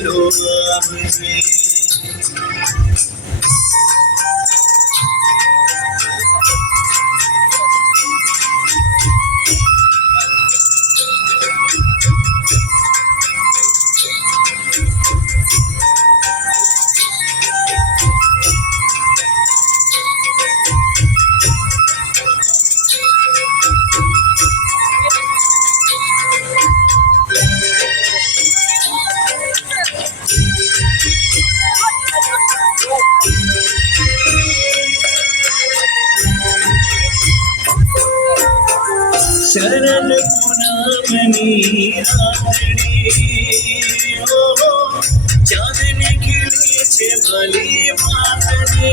भेलो आमचे. शरद पुनमनी रातड़ी हो चांद निकली छे भली भातने.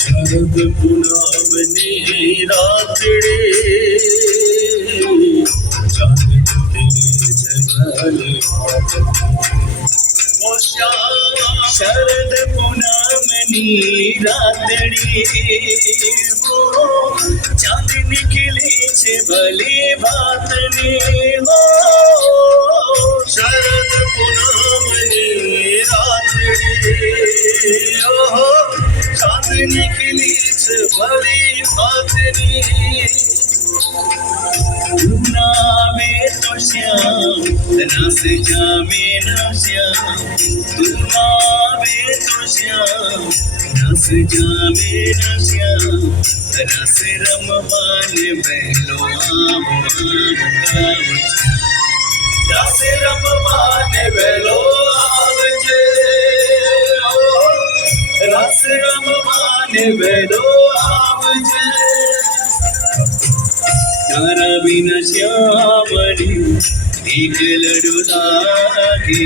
शरद पुनमनी रातड़ी चांद निकली छे भली भातने. शरद पुनमनी रातड़ी हो चांद निकली छे भली भातनी हो. शरद पुनमनी रातड़ी हो चांद निकली छे भली भातनी. नामे तो श्याम रस जामे न श्याम. नामे तो श्याम रस जामे न श्याम. रस रमवान बेलो आम रस रमवान बेलो आवजे. रस रमवान बेलो आवजे. तारा बिना श्यामणी एक लडू लागे.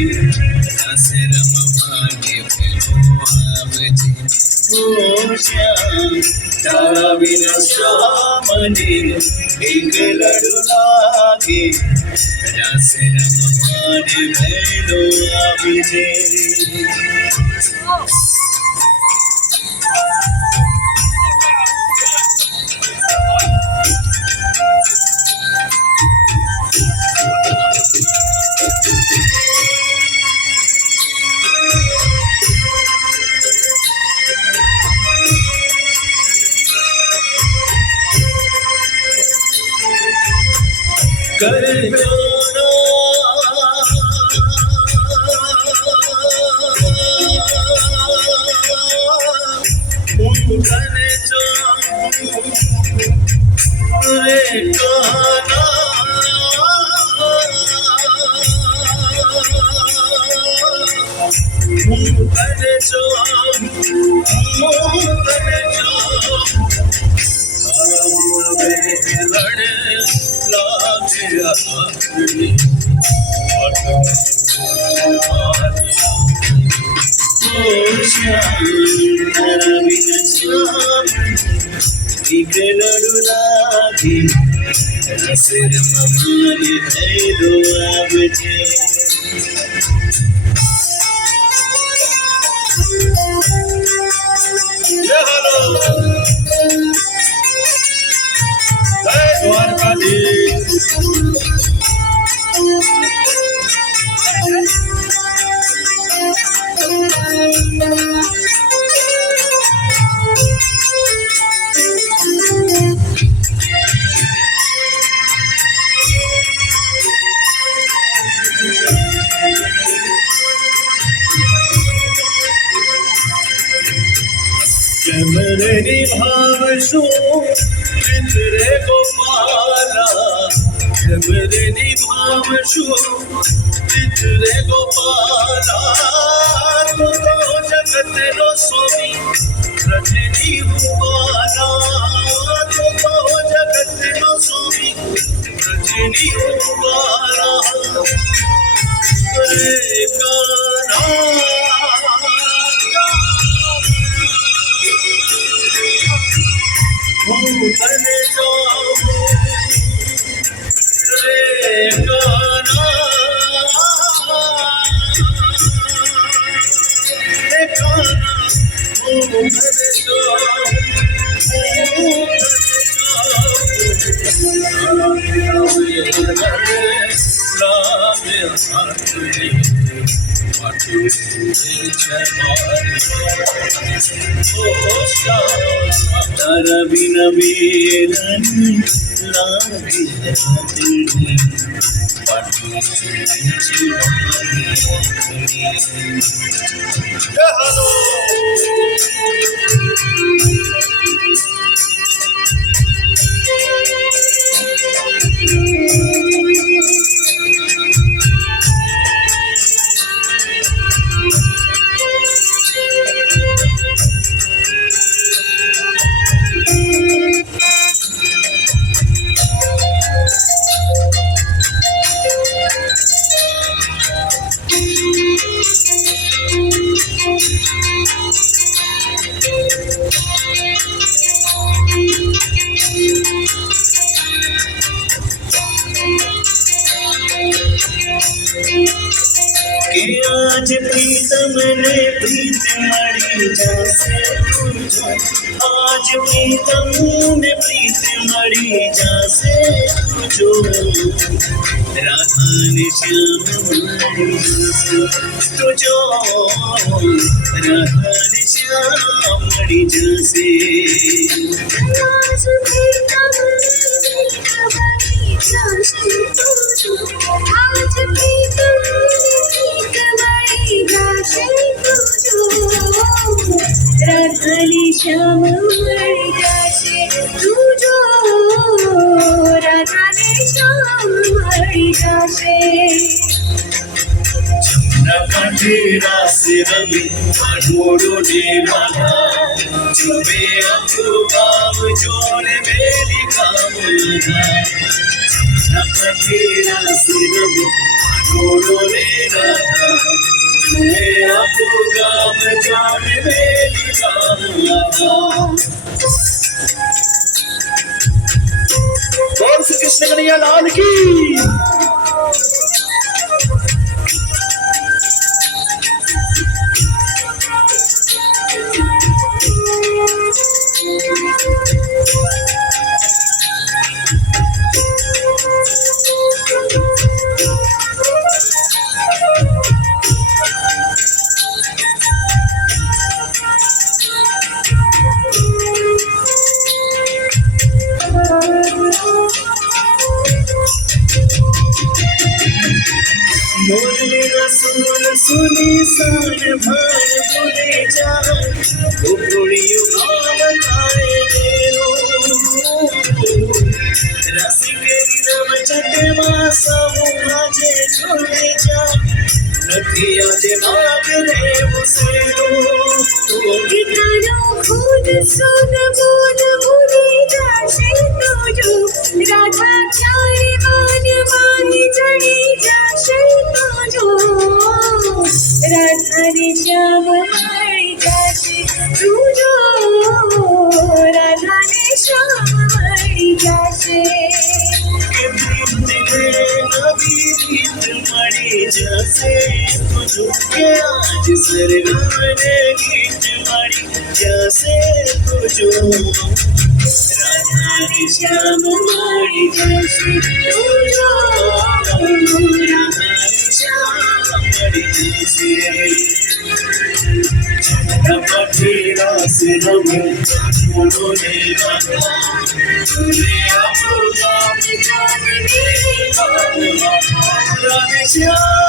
रस रमवान बेलो आवजे. ओ श्याम तारा बिना श्यामणी एक लडू लागे. रस रमवान बेलो आवजे. कर प्यारा उनकन जाऊं रे काना. उनकन जाऊं उनकन जाऊं. लड़ लागे आखरी एक लडू लागे. रस रमवान बेलो आवजे. द्वारकाधीश कमरे निभावशो पितरे गोपाला. कमरे निभावशो पितरे गोपाला. तू तो जगत नो स्वामी रजनी हुआला. तू तो जगत नो स्वामी रजनी हुआला. रे कान्हा उनकन जाऊं रे कान्हा. रे कान्हा उनकन जाऊं उनकन जाऊं. तारा बिन बेरन लागे दिल કે આજ પ્રીતમ ને પ્રીત મળી જશે તુજો આજ પ્રીતમ ને પ્રીત મળી જશે તુજો રાધા ને શ્યામ મળી જશે તુજો રાધા ને શ્યામ મળી જશે આજ પ્રીતમ ને राधानी श्याम मળી જશે તુજો રાધાને શ્યામ મળી જશે કાંઠે રાસ રમી મોડો દેવાના ચુબે આખું ગામ જોડે બેલી કામના કાંઠે રાસ રમી મોડો દેવાના ચુબે આખું ગામ જોડે બેલી કામના बोल श्री कृष्ण कन्हैया लाल की मोरलेला सुर सुनी सान भार बोले जा गोकुळियो भावताए गेलो रसिके रम चटे मासा मुझे छोड़े जा नथी आज भाग रे मुसेलो गीतानो खुद सुन बोल भूली जाशे तुझो राधा चारे मान माही चढ़ी जाशे तुझो राधाने श्याम मળી જશે तुझो राधाने श्याम મળી જશે नवी गीत मड़ी जैसे तुझो के आज सरगाने गीत मड़ी जैसे तुझो राधा ने श्याम मड़ी जैसे तुझो राधा ने श्याम मड़ी जैसे कपटी रास रमे मोड़ो देवाना तुझे आपको गाम जाने राधे श्याम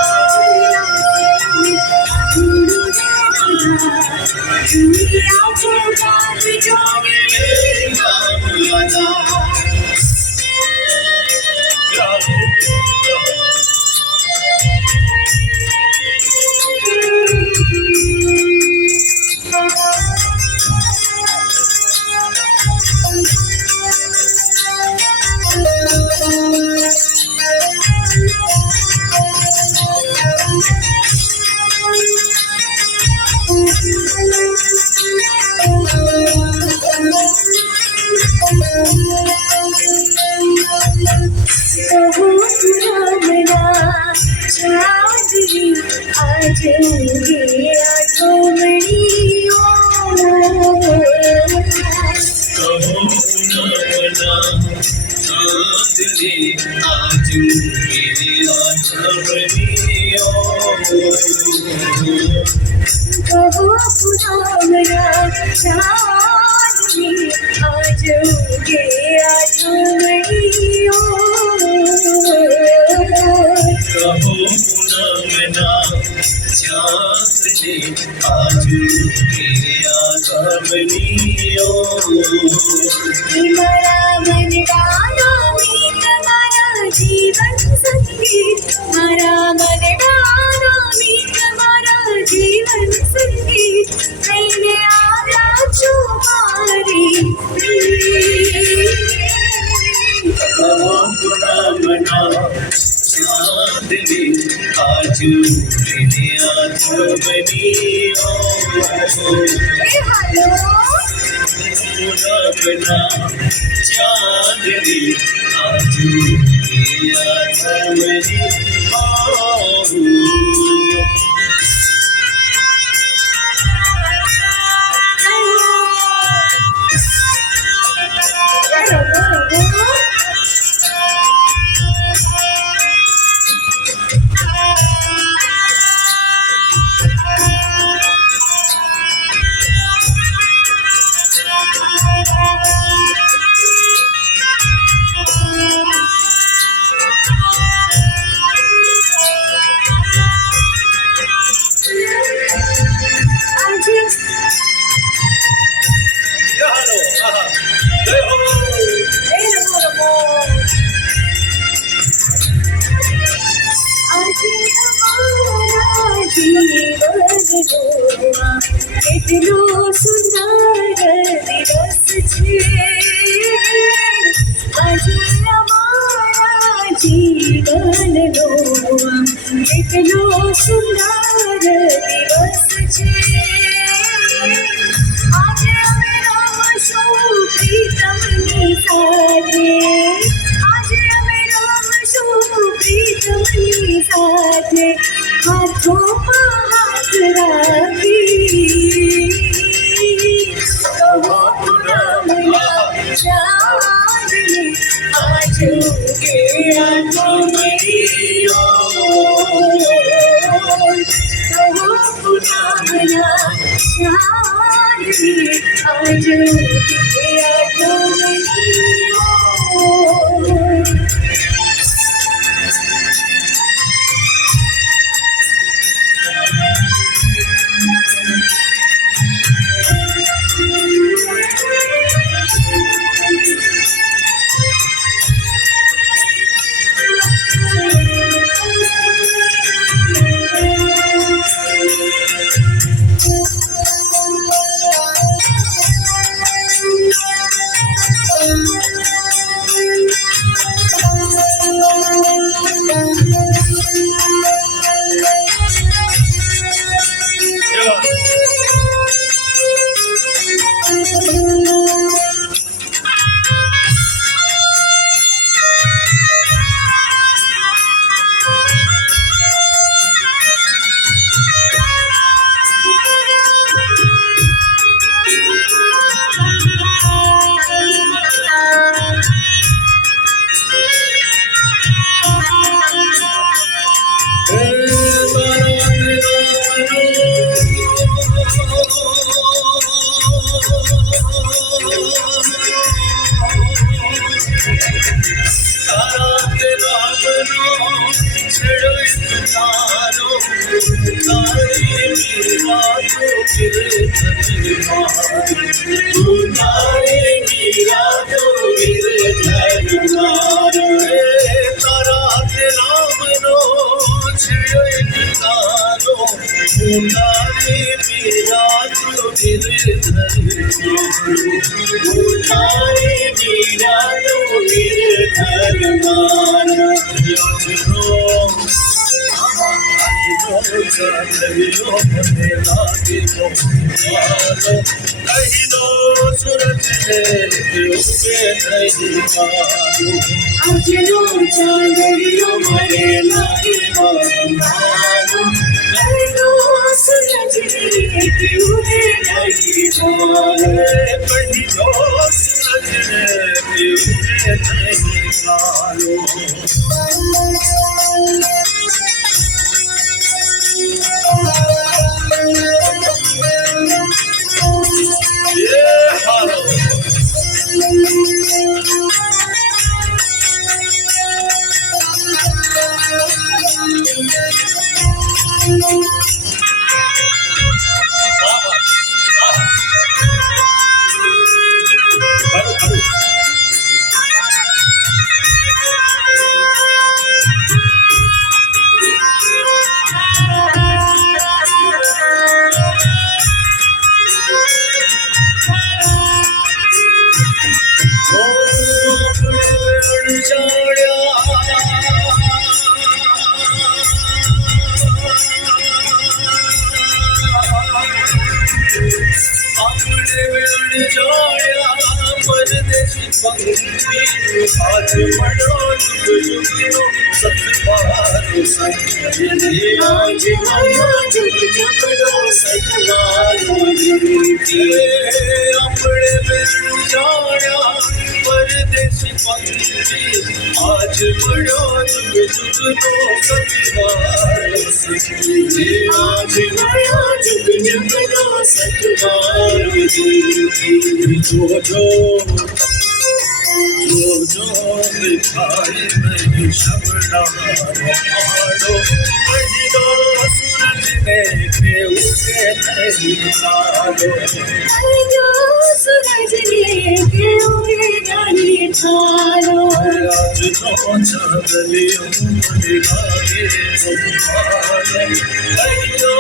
कहो पुराना चांदनी आज उगे आजमनियो कहो पुनमना चांदनी आज के आगमनियो मारा मन डाला मीत मारा जीवन संगीत मारा मन डाला मीत मारा जीवन संगीत मैंने आया चुमारी कहो पुनमना चांदनी आज के आगमनियो हेलो पुनमना चांदनी आज के आगमनियो કેટલો સુંદર દિવસ છે આજે અમારા જીવનનો કેટલો સુંદર દિવસ છે આજે અમે રમશું પ્રીતમની સાથે આજે અમે રમશું પ્રીતમની સાથે હાથોમાં હાથ રાખી કહો પુનમના ચાંદની आज उगे आगमनियो कहो पुनमना चांदनी आज उगे आगमनियो आज मनो जुगनो सतवारो संगे आज मनो जुगनो सतवारो अपने में जाया परदेसी पंछी आज मनो जुगनो सतवारो संगे आज मनो जुगनो सतवारो जो दिखाई नहीं शबना पहाड़ो पहिलो सूरज देखे उसे नहीं ठालो जो सूरज देखे उसे नहीं ठालो आज तो चांदलियों दिखाए पहिलो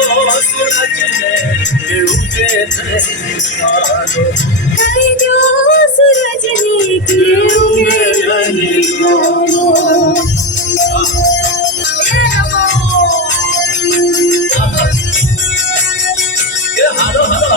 सूरज देखे उसे नहीं ठालो जो सूरज देखे उसे नहीं ठालो हेलो हेलो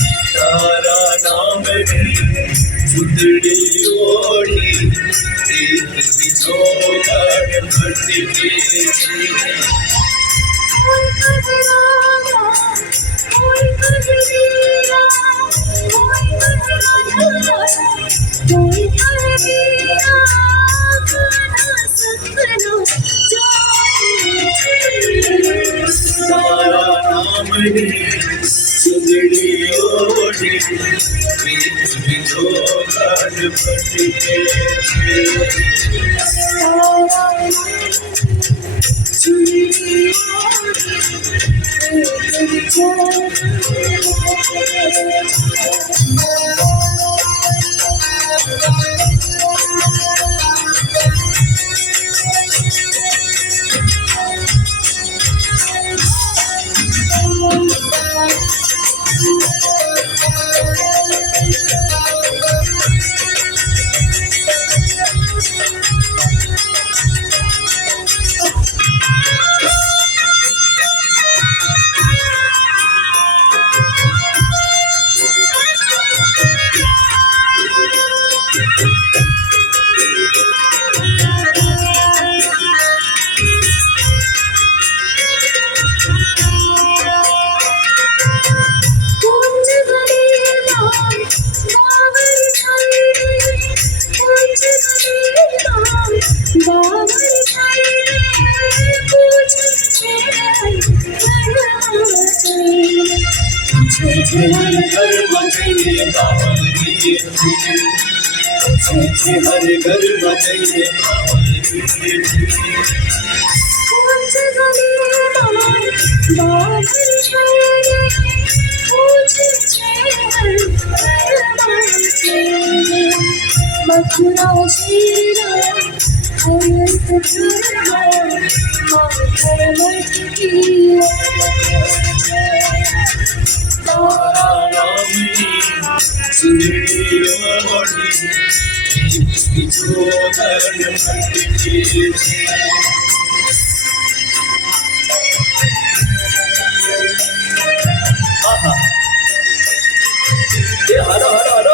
तारा नाम सुंदरी ओढ़ी भटके तारा नाम सुंदरी ओढ़ी भटके हर घर बचैले मथुरा श्रीराम अनंत धर्म धर्म की हर हर हर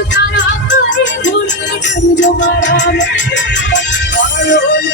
उतारा करे भोले जग जो मारा